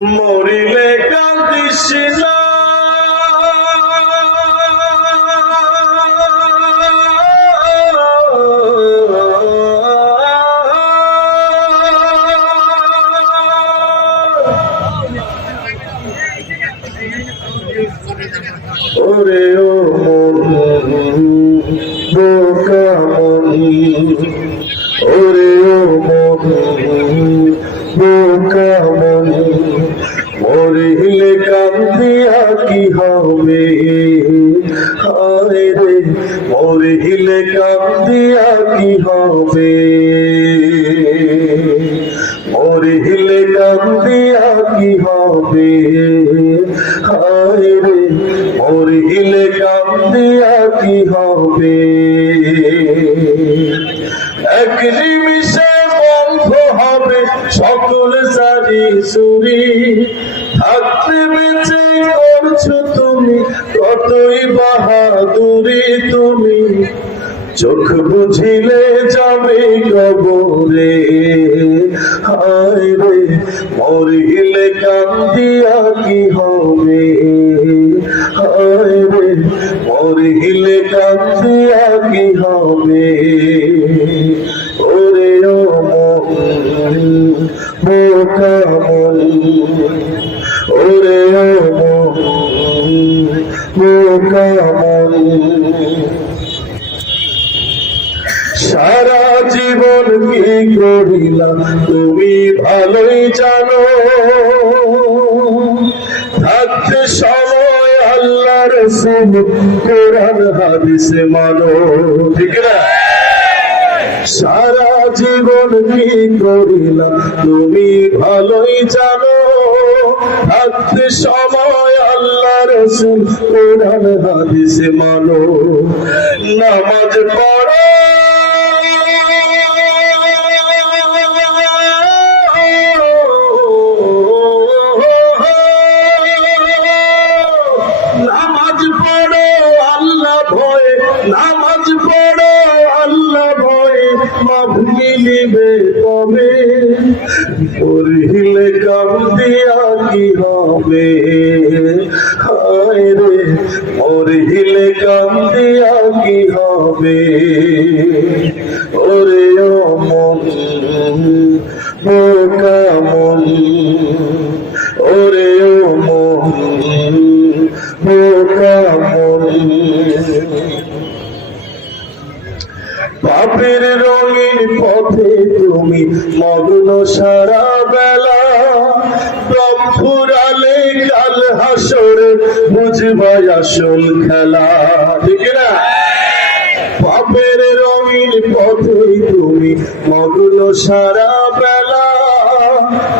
মরিলে কান্দিস না, ওরে ও মন বোকা মন, ওরে ও মন বোকা মন, মরিলে কান্দিয়া কি হবে, হায় রে মরিলে কান্দিয়া কি হবে, মরিলে কান্দিয়া কি হবে, হায় রে মরিলে কান্দিয়া কি হবে। এক নিমিষে বন্ধ হবে সকল সারি সুরি, থাকতে বেঁচে করছো তুমি কতই বাহাদুরি, তুমি চোখ বুঝিলে যাবে কবরে, হায় রে মরিলে কান্দিয়া কি হবে, হায় রে মরিলে কান্দিয়া কি হবে। ওরে ও মন বোকা মন, ওরে ও মন বোকা মন, সারা জীবন কি করিলাম তুমি ভালোই জানো, থাকতে সময় আল্লাহ রাসূল কোরআন হাদিস মানো, ঠিক না? সারা জীবন কি করিলাম তুমি ভালোই জানো, থাকতে সময় আল্লাহ রাসূল কোরআন হাদিস মানো, নামাজ পড়ো নামাজ পড়ো আল্লাহ ভয়ে, নামাজ পড়ো আল্লাহ ভয়ে, মাফ মিলিবে তবে, পড়িলে কান্দিয়া কি হবে, হায় রে পড়িলে কান্দিয়া কি হবে। ওরে ও মন বোকা মন, ওরে ও মন বোকা মন, পাপের রঙিন পথে তুমি মগ্ন সারা বেলা, দম ফুরালে কাল হাসরে বুঝবাই আসল খেলা, ঠিক না? পাপের রঙিন পথে তুমি মগ্ন সারা বেলা,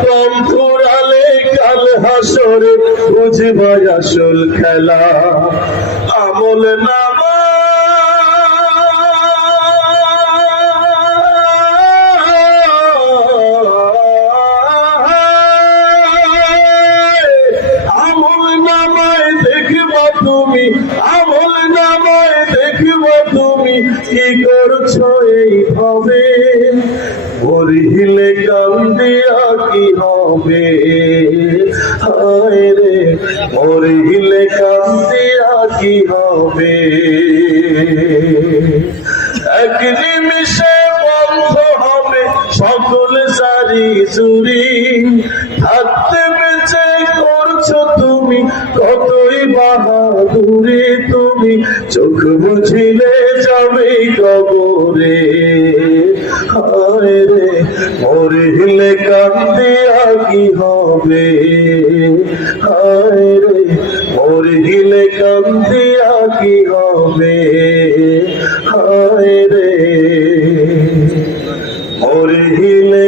দম ফুরালে কাল হাসরে বুঝবাই আসল খেলা। আমল নামা তুমি, আমল নামায় দেখব তুমি কি করছো এই ভাবে, মরিলে কান্দিয়া কি হবে, হায় রে মরিলে কান্দিয়া কি হবে। এক নিমিষে বন্ধ হবে সকল সারি সুরি, থাকতে বেঁচে করছো তুমি কতই বাহাদুরি, তুমি চোখ বুঝিলে যাবে কবরে, হায় রে মরিলে কান্দিয়া কি হবে, হায় রে মরিলে কান্দিয়া কি হবে, হায় রে মরিলে